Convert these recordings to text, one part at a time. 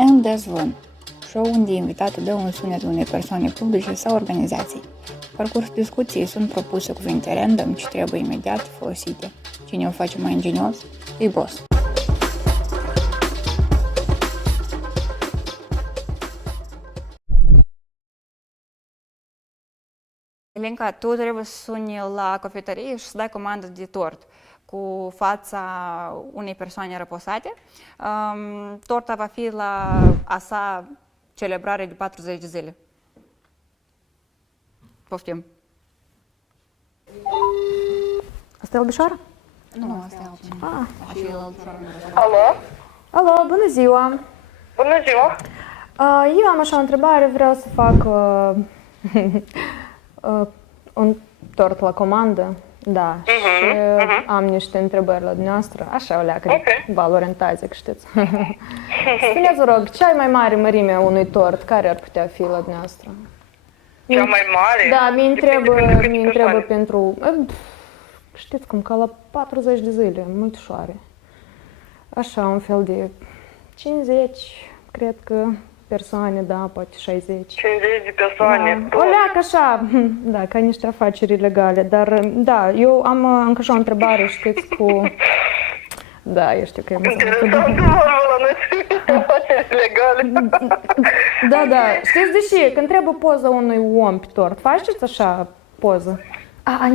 În dezvân, show unde invitatul dă un sunet unei persoane publice sau organizații. Parcursul discuției sunt propuse cuvinte random ce trebuie imediat folosite. Cine o face mai ingenios, e boss. Elenca, tu trebuie să suni la cafetărie și să dai comandă de tort cu fața unei persoane răposate. Torta va fi la a sa celebrare de 40 de zile. Poftim. Asta e Albișoara? Nu, asta e altceva. Alo? Alo, bună ziua! Bună ziua! Eu am așa o întrebare, vreau să fac un tort la comandă, da, și am niște întrebări la dumneavoastră, așa o leacă de valorientazic, știți. Spuneți, vă rog, cea mai mare mărime a unui tort, care ar putea fi la dumneavoastră? Cea mai mare? Da, mi întrebă persoane. pentru, știți cum, ca la 40 de zile, multișoare. Așa, un fel de 50, cred că, persoane, da, poate 60. 50 de persoane. Da. O leacă așa, da, ca niște afaceri ilegale, dar da, eu am încă și o întrebare, știți, cu... Da, eu știu că e Interesant vorba la noi, afaceri ilegale. Da, știți de ce? Când trebuie poza unui om pe tort, faceți așa poză?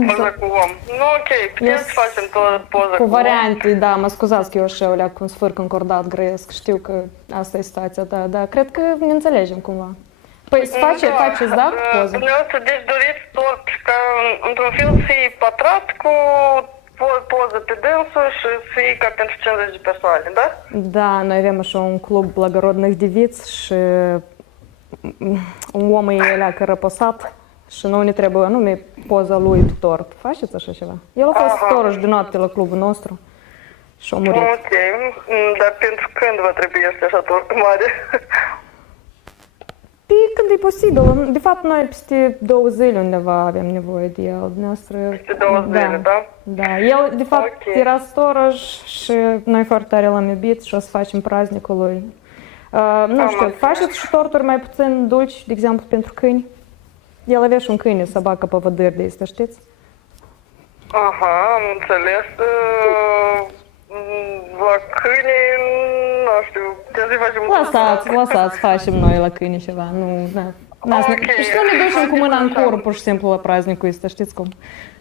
Poză cu om. Nu, ok, putem să facem tot poză Cu cu variante, da, mă scuzați că eu așa o leacă cu un sfârc încordat grăiesc, știu că asta e situația, da, cred că ne înțelegem cumva. Păi să faceți, da, poză? Dumneavoastră, deci doriți tort ca într-un fel să fie pătrat cu poză pe dânsul și să fie ca pentru 50 de persoane, da? Da, noi avem așa un club благородных девиц și un om e leacă răposat și nu ne trebuie anume poza lui pe tort. Faceți așa ceva? El a fost storăș de noapte la clubul nostru și a murit. Ok, dar pentru când vă trebuie așa tort mare? Păi când e posibil. De fapt, noi peste 2 zile undeva avem nevoie de el. Peste 2 zile, da? Da, el de fapt era storăj și noi foarte tare l-am iubit și o să facem praznicul lui. Nu știu, faceți și torturi mai puțin dulci, de exemplu, pentru câini? El avea și un câine, săbacă păvădăr de asta, știți? Aha, am înțeles. La câine, nu știu, trebuie să facem... Lăsați, facem noi la câine ceva, nu, da. Și să nu ne ducem cu mâna în cur, pur și simplu, la praznicul ăsta, știți cum?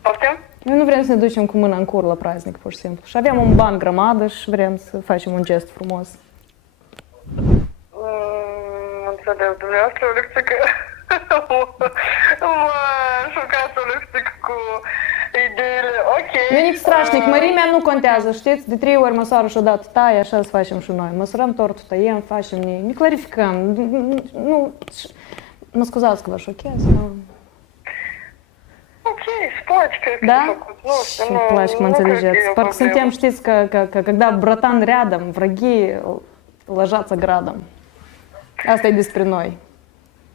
Poftim? Noi nu vrem să ne ducem cu mâna în cur la praznic, pur și simplu. Și avem un ban grămadă și vrem să facem un gest frumos. Înțeles, dumneavoastră o lecțică... Mă șocați o lecțică cu ideile, ok. Nu e nici strașnic, mărimea nu contează, știți? De 3 ori măsoară și odată taie, așa să facem și noi. Măsurăm tortul, tăiem, facem, ne clarificăm. Nu, mă scuzați că vă șochez, nu? Ok, îți place, cred că Да? e făcut. Nu știu, Îmi place că mă înțelegeți. Parcă suntem, știți, că когда братан рядом, враги ложатся градом. Asta e despre noi.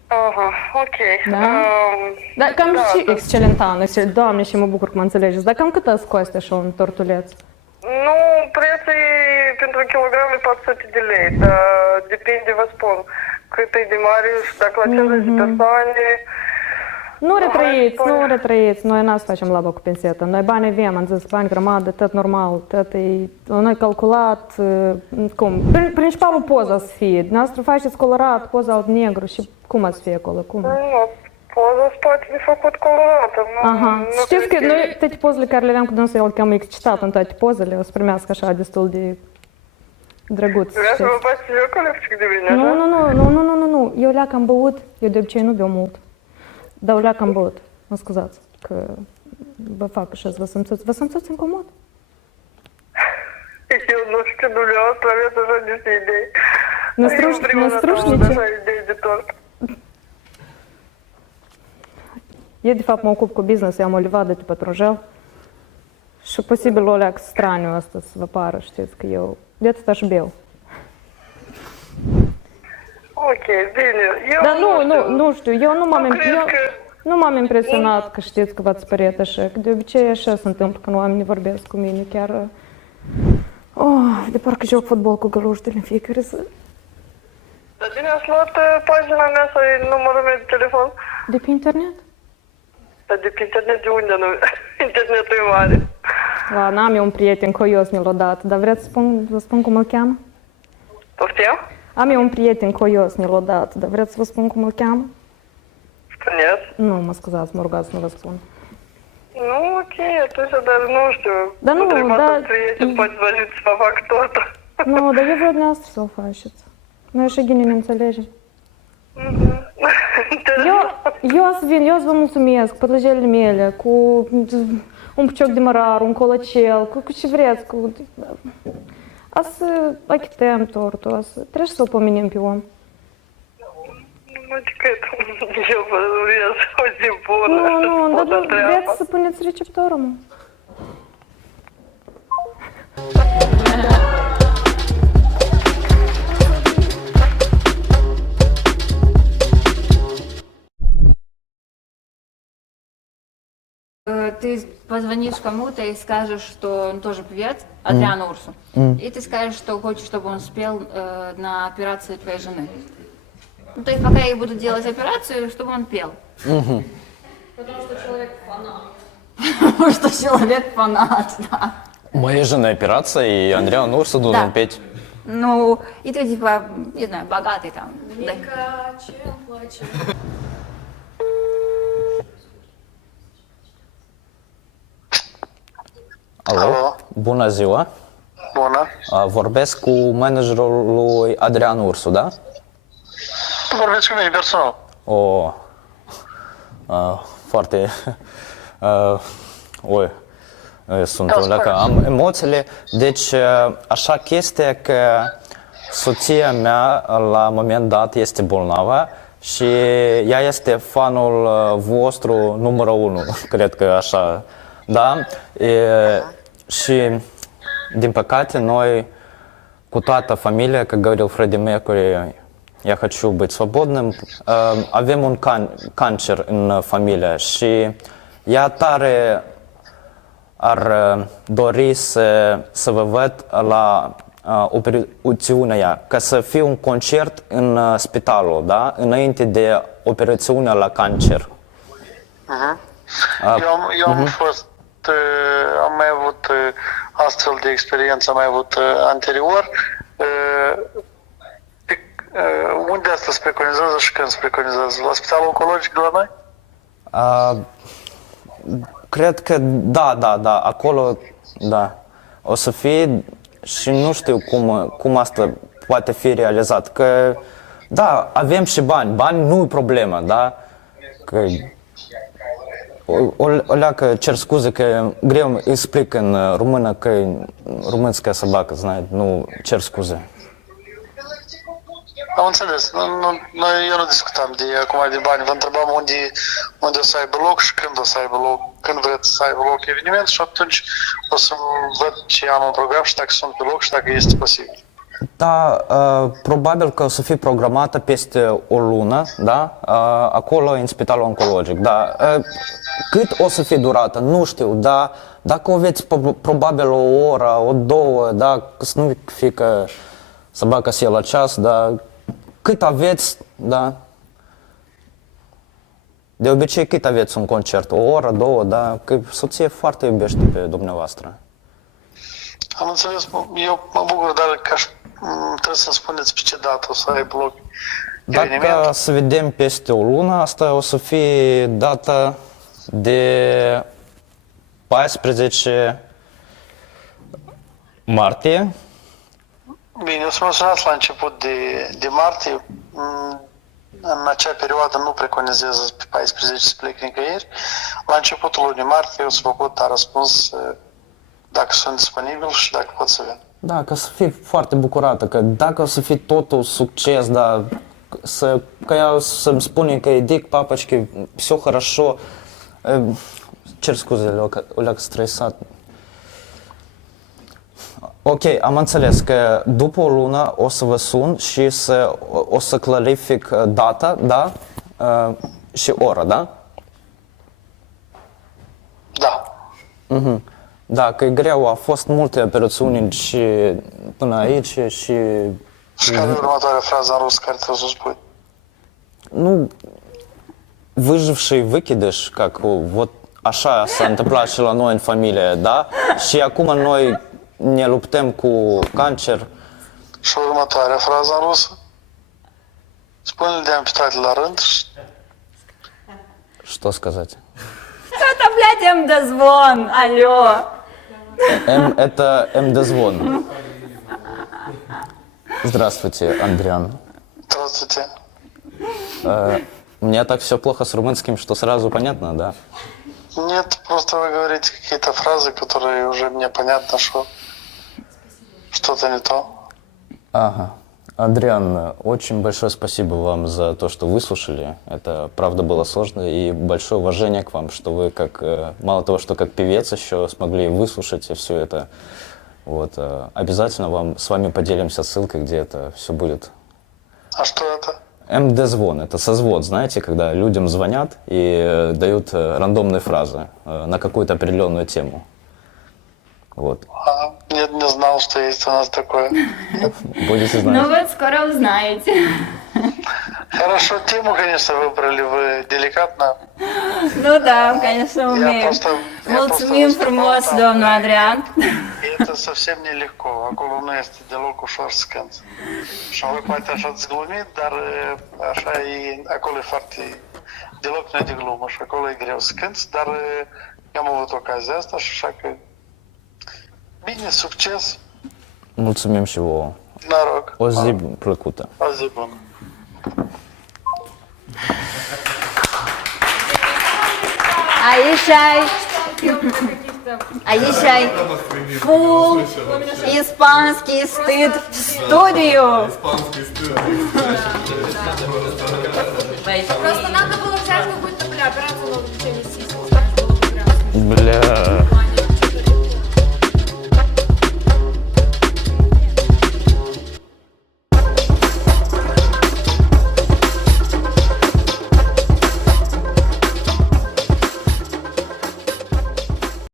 Aha, ok. Da? Dar cam și excelentan, Doamne, și mă bucur că mă înțelegeți. Dar cam cât îți costă așa un tortuleț? Nu, prețul e pentru kilogram e 400 de lei, dar depinde, vă spun, cât e de mare și dacă la 50 de persoane... Nu retrăiți, noi n-ați facem labă cu pensieta. Noi bani avem, am zis, bani grămadă, tot normal, tot e... Noi calculat, cum? Principalul poza să fie. Dumneavoastră faceți colorat, poza alb-negru și cum ați fi acolo, cum? Nu, poza poate fi făcut colorată. Aha, știți că noi toate pozele care le aveam cu dânsul, el cam excitat în toate pozele, o să primească așa destul de drăguț. Vreau să vă faci eu colecție de mine, așa? Nu, eu leac am băut, eu de obicei nu beau mult. Dar o leac am băut, mă scuzați, că vă fac așa să vă simțuți incomod? Eu nu știu, dumneavoastră aveți așa niște idei. Năstrușnice. Așa idei de tort. Eu de fapt mă ocup cu business, eu am o livadă de pătrunjel și posibil o leac straniu asta să vă pară, știți, că eu de atât aș beau. Ok, bine. Eu Dar nu știu, eu nu m-am că... impresionat că știți că v-ați speriat așa, că de obicei așa se întâmplă când oamenii vorbesc cu mine, chiar... de parcă joc fotbal cu găluștele în fiecare zi. ați luat pagina mea sau e numărul meu de telefon? De pe internet? Dar de pe internet de unde nu? Internetul e mare. Ладно, am eu un prieten coios mi l-a dat, dar vreți să vă spun cum îl cheamă? Poftim? Am eu un prieten coios mi l-a dat, dar vreți să vă spun cum îl cheamă? Spuneți? Nu, mă scuzați, mă rugați să nu vă spun. Nu, ok, atunci, dar nu știu. Dar nu, Întrebați dar- un prieten, poate vă ajut să fac tot. Nu, dar eu vreau dumneavoastră să o faceți. Noi așa gine ne înțelegem. Eu o să vin, eu o să vă mulțumesc, pătlăjelele mele, cu un pucioc de mărar, un colăcel, cu ce vreți, cu... O să achităm tortul, trebuie să-l pomenim pe om. Adică eu vă urez o zi bună. Nu, o dar treabă. vreți să puneți receptorul, mă? Ты позвонишь кому-то и скажешь, что он тоже певец, Адриану Урсу, и ты скажешь, что хочешь, чтобы он спел на операции твоей жены. Ну, то есть пока я буду делать операцию, чтобы он пел. Потому что человек фанат. Потому что человек фанат, да. У моей жены операция, и Андриан Урсу должен Да. петь. Ну, и ты типа, не знаю, богатый там. Да. Alo, bună ziua! Bună. Vorbesc cu managerul lui Adrian Ursu, da? Vorbeți cu mine personal. O, foarte... Oi, sunt o leacă, am emoțiile. Deci, așa chestia că soția mea, la moment dat, este bolnavă și ea este fanul vostru numărul 1, cred că așa, da? Și, din păcate, noi, cu toată familia, как говорил Freddie Mercury, я хочу быть свободным, avem un cancer în familie și ea tare ar dori să vă văd la operațiunea, ca să fie un concert în spitalul, da? Înainte de operațiunea la cancer. Eu am fost, am mai avut astfel de experiență, am mai avut anterior. Unde asta se preconizează și când se preconizează? La spitalul oncologic de la noi? Cred că da, acolo, da, o să fie și nu știu cum asta poate fi realizat, că, da, avem și bani nu e problemă, da, că, o leacă, cer scuze că greu îi explic în română, că e românska собака, знает, nu, cer scuze. Am înțeles. Eu nu discutam de acum de bani. Vă întrebam unde o să aibă loc și când o să aibă loc, când vreți să aibă loc eveniment și atunci o să văd ce am în program și dacă sunt pe loc și dacă este posibil. Da, probabil că o să fie programată peste o lună, da, acolo în spitalul oncologic, da. Cât o să fie durată, nu știu, da, dacă o aveți probabil o oră, o două, da, să nu fie că собака села час, da, cât aveți, da. De obicei cât aveți un concert, o oră, două, da, că soția foarte iubește pe dumneavoastră. Am înțeles. Eu mă bucur, dar trebuie să-mi spuneți pe ce dată o să aibă loc eveniment. Dacă să vedem peste o lună, asta o să fie data de 14 martie. Bine, o să mă sunați la început de martie. În acea perioadă nu preconizez pe 14 să plec nicăieri. La începutul lunii martie o să vă pot da răspuns dacă sunt disponibil și dacă pot să vin. Da, ca să fii foarte bucurată, că dacă o să fie totul succes, da, că ea să-mi spune că Edic, papочки, все хорошо, cer scuze, o leac stresat. Ok, am înțeles că după o lună o să vă sun și o să clarific data, da, și ora, da? Da. Da, că e greu, a fost multe operațiuni și până aici și Și care e următoarea frază în rus care trebuie să o spui? Ну, выживший выкидыш, как вот așa s-a întâmplat și la noi în familie, da? Și acum noi ne luptăm cu cancer. Și următoarea frază în rusă? Spune-le de ampitate la rând și Что сказать? Это, блядь, МД-звон, алло. Это МД-звон. Здравствуйте, Андриан. здравствуйте. У меня так все плохо с румынским, что сразу понятно, да? Нет, просто вы говорите какие-то фразы, которые уже мне понятно, что что-то не то. Ага. Адриан, очень большое спасибо вам за то, что выслушали. Это, правда, было сложно. И большое уважение к вам, что вы, как мало того, что как певец еще смогли выслушать все это. Вот. Обязательно с вами поделимся ссылкой, где это все будет. А что это? МД-звон. Это созвон, знаете, когда людям звонят и дают рандомные фразы на какую-то определенную тему. Вот. Нет, не знал, что есть у нас такое. Будете знать. Ну вот скоро узнаете. Хорошо, тему, конечно, выбрали вы деликатно. Ну да, конечно, Я умеем. просто Mulțumim frumos, выступал там, domnul Adrian. и это совсем нелегко. Acolo nu este deloc ușor să cânti. Și voi poate așa îți glumit, dar așa e, acolo e foarte, deloc nu e de glumă și acolo e greu să cânti, dar eu am avut ocazia asta și așa că bine, succes, Mulțumim și vouă. noroc. O zi plăcută. O zi bună. Aici ai full испанский стыд в студию. Испанский стыд.